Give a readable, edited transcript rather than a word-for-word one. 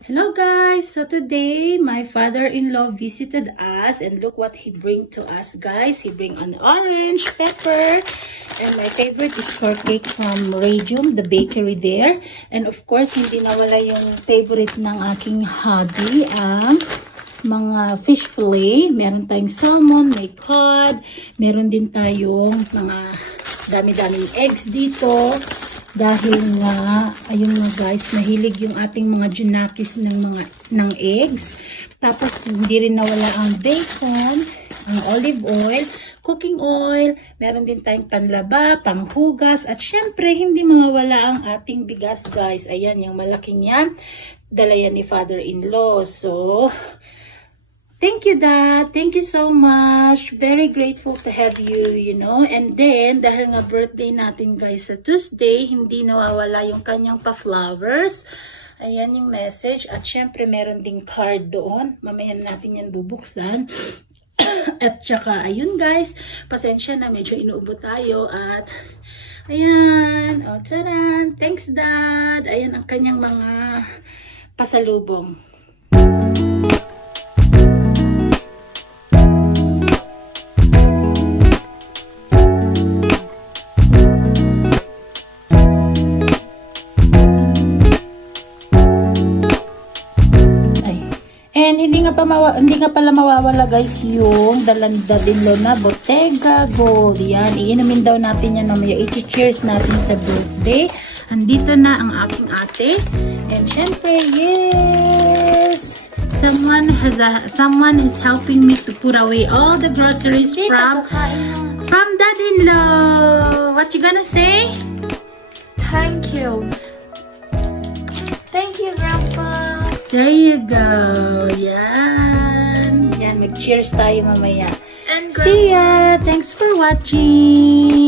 Hello guys! So today, my father-in-law visited us and look what he bring to us guys. He bring an orange pepper and my favorite is shortcake from Radium, the bakery there. And of course, hindi nawala yung favorite ng aking hubby, ang mga fish fillet. Meron tayong salmon, may cod, meron din tayong mga dami-daming eggs dito. Dahil nga, ayun nga guys, mahilig yung ating mga junakis ng eggs. Tapos, hindi rin nawala ang bacon, ang olive oil, cooking oil, meron din tayong panlaba, panghugas, at syempre, hindi mawawala ang ating bigas guys. Ayan, yung malaking yan, dala yan ni father-in-law. So, thank you, Dad. Thank you so much. Very grateful to have you, you know. And then, dahil nga birthday natin, guys, sa Tuesday, hindi nawawala yung kanyang pa-flowers. Ayan yung message. At syempre, meron ding card doon. Mamaya natin yan bubuksan. At saka, ayun, guys. Pasensya na, medyo inuubo tayo. At, ayan. O, taran. Thanks, Dad. Ayan ang kanyang mga pasalubong. And hindi nga pala mawawala guys yung dalandadinlo na Bottega Gold. Yan, iinumin daw natin yan mamaya. I-cheers natin sa birthday. Andito na ang aking ate. And syempre, yes! Someone is helping me to put away all the groceries from dad-in-law. What you gonna say? Thank you. Thank you, Grandpa. There you go. Yan. Yan, mag-cheers tayo mamaya. And see ya. Thanks for watching.